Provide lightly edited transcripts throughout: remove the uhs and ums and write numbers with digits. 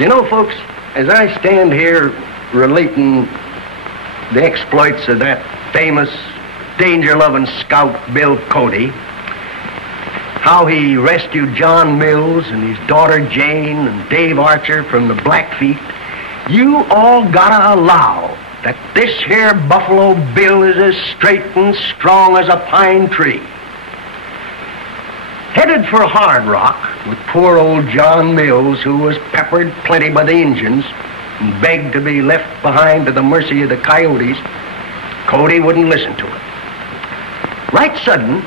You know, folks, as I stand here relating the exploits of that famous danger-loving scout, Bill Cody, how he rescued John Mills and his daughter Jane and Dave Archer from the Blackfeet, you all gotta allow that this here Buffalo Bill is as straight and strong as a pine tree. Headed for Hard Rock with poor old John Mills, who was peppered plenty by the Injuns and begged to be left behind to the mercy of the coyotes, Cody wouldn't listen to it. Right sudden,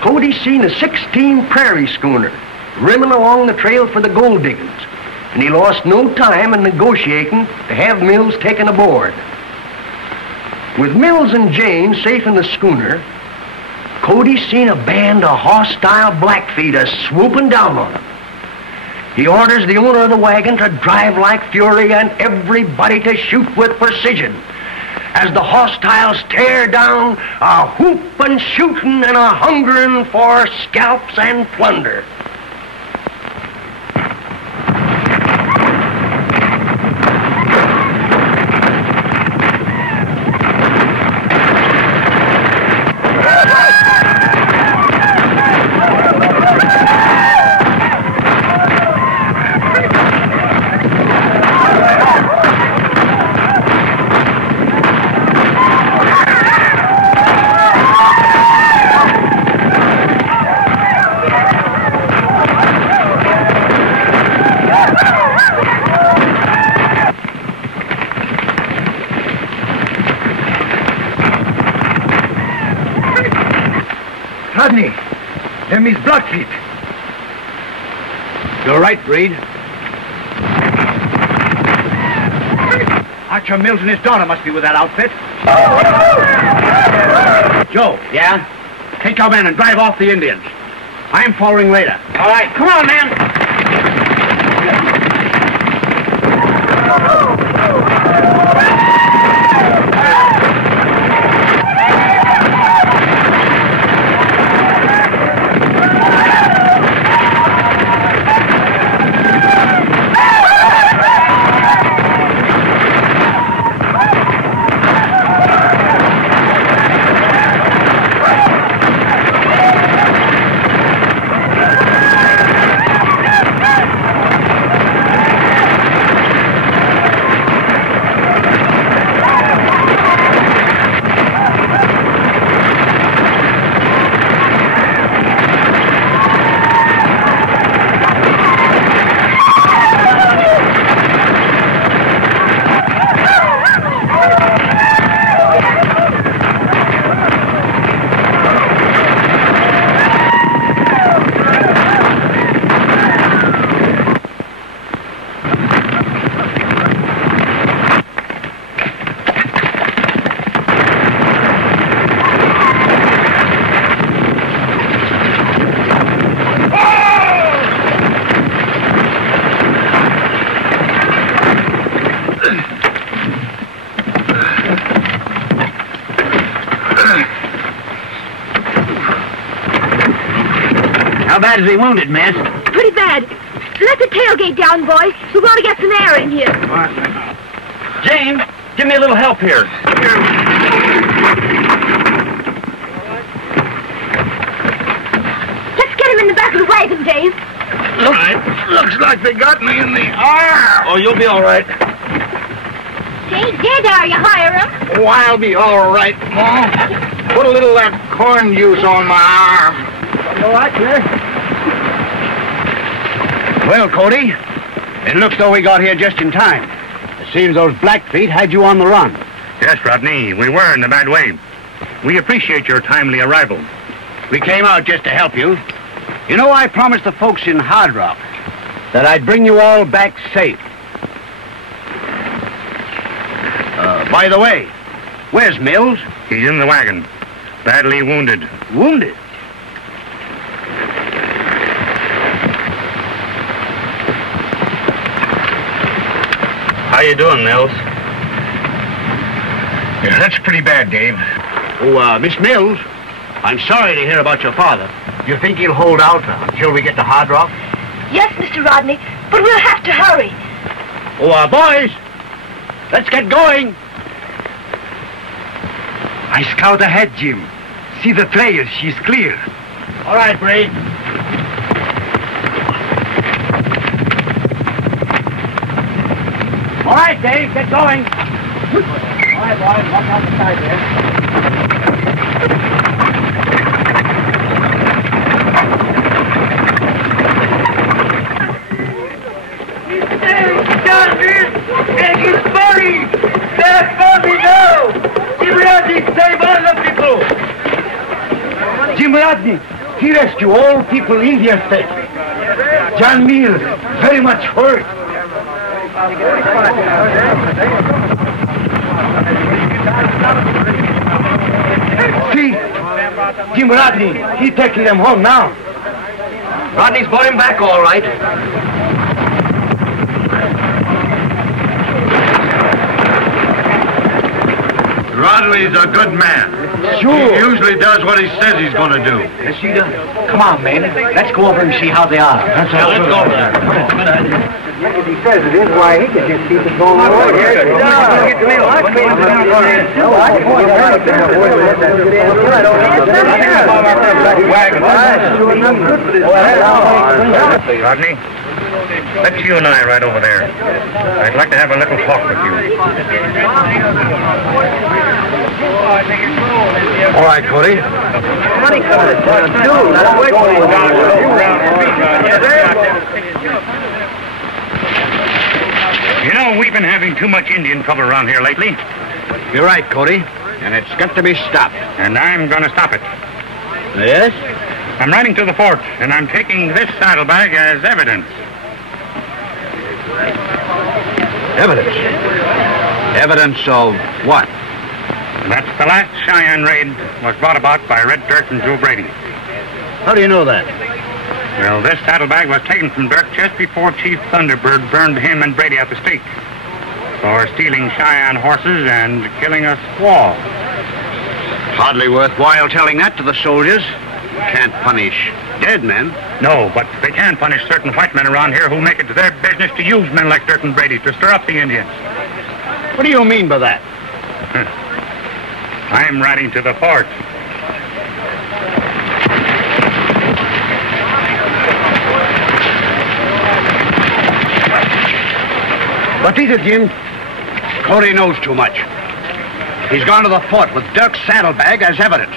Cody seen a 16 prairie schooner rimming along the trail for the gold diggings, and he lost no time in negotiating to have Mills taken aboard. With Mills and Jane safe in the schooner, Cody seen a band of hostile Blackfeet swooping down on him. He orders the owner of the wagon to drive like fury and everybody to shoot with precision as the hostiles tear down, a whooping, shooting, and a hungering for scalps and plunder. Rodney, them is Blackfeet. You're right, Breed. Archer Mills and his daughter must be with that outfit. Joe. Yeah? Take our men and drive off the Indians. I'm following later. All right, come on, man. How bad is he wounded, miss? Pretty bad. Let the tailgate down, boys. We want to get some air in here. Jane, give me a little help here. Let's get him in the back of the wagon, Dave. Looks like they got me in the arm. Oh, you'll be all right. Ain't dead, are you, Hiram? Oh, I'll be all right, Ma. Put a little of that corn juice on my arm. All right, sir. Well, Cody, it looks though we got here just in time. It seems those Blackfeet had you on the run. Yes, Rodney, we were in a bad way. We appreciate your timely arrival. We came out just to help you. You know, I promised the folks in Hard Rock that I'd bring you all back safe. By the way, where's Mills? He's in the wagon, badly wounded. Wounded? How you doing, Mills? Yeah, that's pretty bad, Dave. Oh, Miss Mills, I'm sorry to hear about your father. Do you think he'll hold out until we get to Hard Rock? Yes, Mr. Rodney, but we'll have to hurry. Oh, boys, let's get going. I scout ahead, Jim. See the trail. She's clear. All right, Bree. All right, Dave, get going. All right, boys, watch out the side there. And his body! Their body now! Jim Rodney, save all the people! Jim Rodney, he rescued all people in the estate. John Mills, very much hurt. See, Jim Rodney, he taking them home now. Rodney's brought him back all right. Rodney's a good man. Sure. He usually does what he says he's going to do. Yes, he does. Come on, man. Let's go over and see how they are. Let's go over there. If he says it is, why, he could just keep it going on. Rodney, let's you and I ride over there. I'd like to have a little talk with you. All right, Cody. You know, we've been having too much Indian cover around here lately. You're right, Cody. And it's got to be stopped. And I'm going to stop it. Yes? I'm riding to the fort, and I'm taking this saddlebag as evidence. Evidence? Evidence of what? That's the last Cheyenne raid was brought about by Red Dirt and Joe Brady. How do you know that? Well, this saddlebag was taken from Dirt just before Chief Thunderbird burned him and Brady at the stake for stealing Cheyenne horses and killing a squaw. Hardly worthwhile telling that to the soldiers. Can't punish dead men. No, but they can punish certain white men around here who make it their business to use men like Dirt and Brady to stir up the Indians. What do you mean by that? I'm riding to the fort. What is it, Jim? Cody knows too much. He's gone to the fort with Dirk's saddlebag as evidence.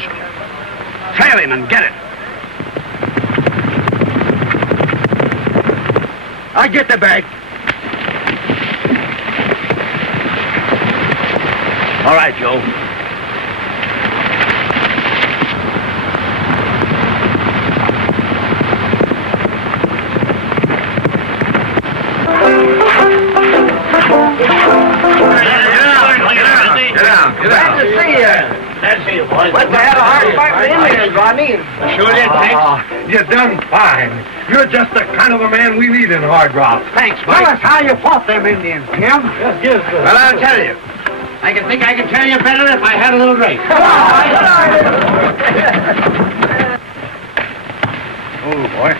Trail him and get it. I get the bag. All right, Joe. Glad to see you. Glad to see you, boys. Must have had a hard fight with Indians, Rodney. Sure did, thanks. You've done fine. You're just the kind of a man we need in Hard Rock. Thanks, Tell Mike. us how you fought them Indians, Jim. Well, I'll tell you. I think I can tell you better if I had a little drink. Oh, boy.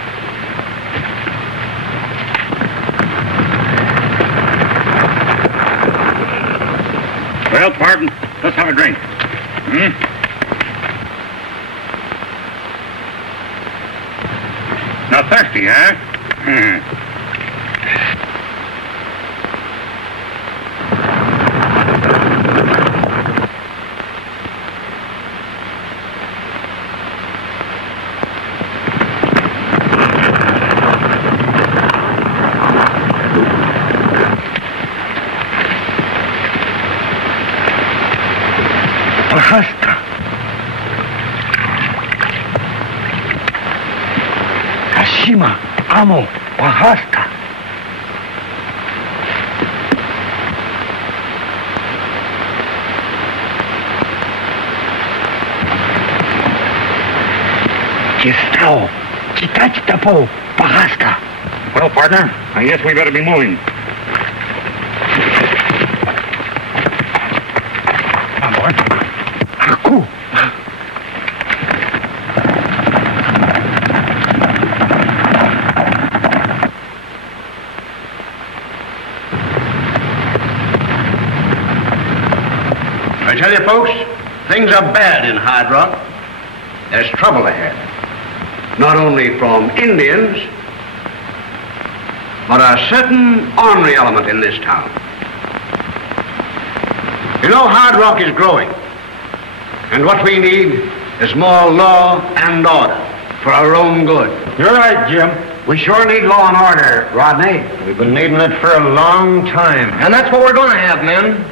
Well, Martin, let's have a drink. Not thirsty, huh? Pahasta. Kashima, Amo, Pahasta. Chistao, Chitachitapo, Pahasta. Well, partner, I guess we better be moving. Come on. Aku. I tell you, folks, things are bad in Hard Rock. There's trouble ahead. Not only from Indians, but a certain ornery element in this town. You know, Hard Rock is growing. And what we need is more law and order for our own good. You're right, Jim. We sure need law and order, Rodney. We've been needing it for a long time. And that's what we're going to have, men.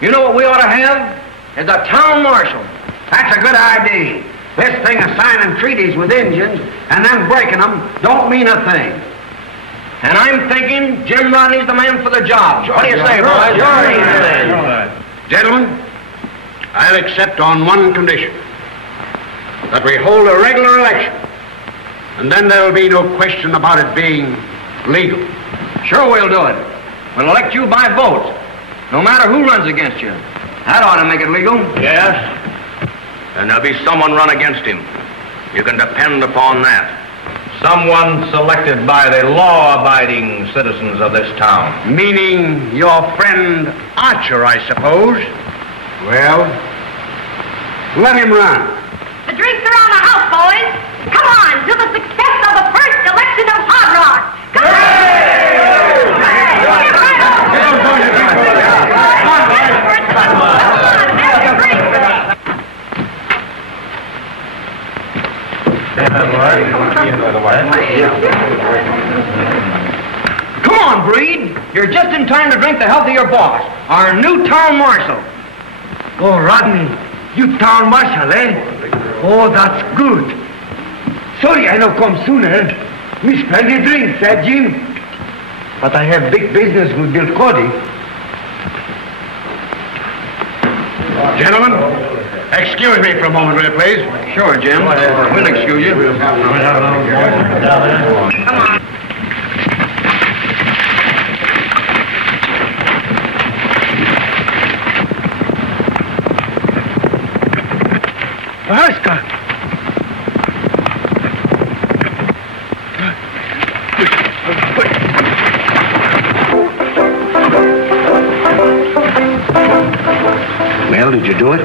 You know what we ought to have? Is a town marshal. That's a good idea. This thing of signing treaties with Indians and then breaking them don't mean a thing. And I'm thinking Jim Rodney's the man for the job. What do you say, boys? Gentlemen, I'll accept on one condition. That we hold a regular election. And then there'll be no question about it being legal. Sure we'll do it. We'll elect you by vote, no matter who runs against you. That ought to make it legal. Yes. And there'll be someone run against him. You can depend upon that. Someone selected by the law-abiding citizens of this town. Meaning your friend Archer, I suppose. Well, let him run. The drinks are on the house, boys. Come on, to the success of the first election of Hard Rock. Come on! Come on, Breed. You're just in time to drink the health of your boss, our new town marshal. Oh, Rodney, you town marshal, eh? Oh, that's good. Sorry I no come sooner. Miss plenty drinks, eh, Jim? But I have big business with Bill Cody. Gentlemen, excuse me for a moment, will you please? Sure, Jim. We'll excuse you. Come on. Oscar! Well, did you do it?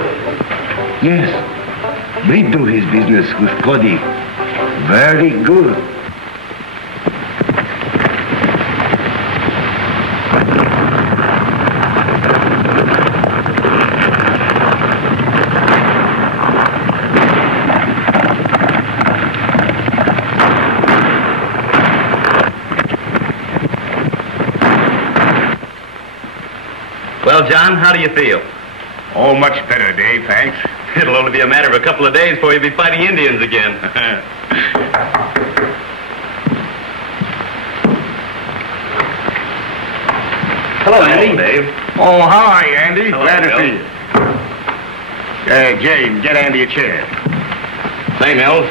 Yes. We do his business with Cody. Very good. Well, John, how do you feel? Oh, much better, Dave, thanks. It'll only be a matter of a couple of days before you'll be fighting Indians again. Hello, Andy. Dave. Oh, how are you, Andy? Hello, Glad to Bill. see you. James, get Andy a chair. Say, Mills,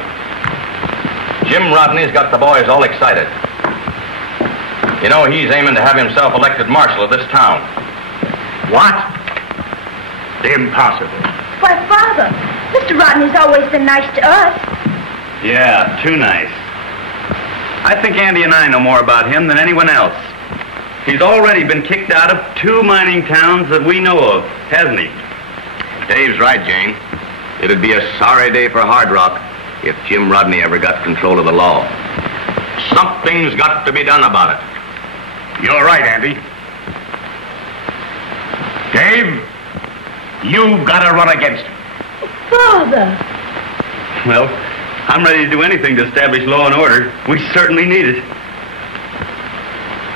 Jim Rodney's got the boys all excited. You know, he's aiming to have himself elected marshal of this town. What? Impossible. Why, Father, Mr. Rodney's always been nice to us. Yeah, too nice. I think Andy and I know more about him than anyone else. He's already been kicked out of 2 mining towns that we know of, hasn't he? Dave's right, Jane. It'd be a sorry day for Hard Rock if Jim Rodney ever got control of the law. Something's got to be done about it. You're right, Andy. Dave, you gotta run against him. Father. Well, I'm ready to do anything to establish law and order. We certainly need it.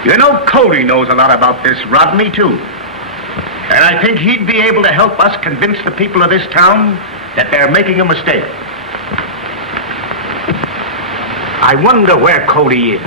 You know, Cody knows a lot about this Rodney, too. And I think he'd be able to help us convince the people of this town that they're making a mistake. I wonder where Cody is.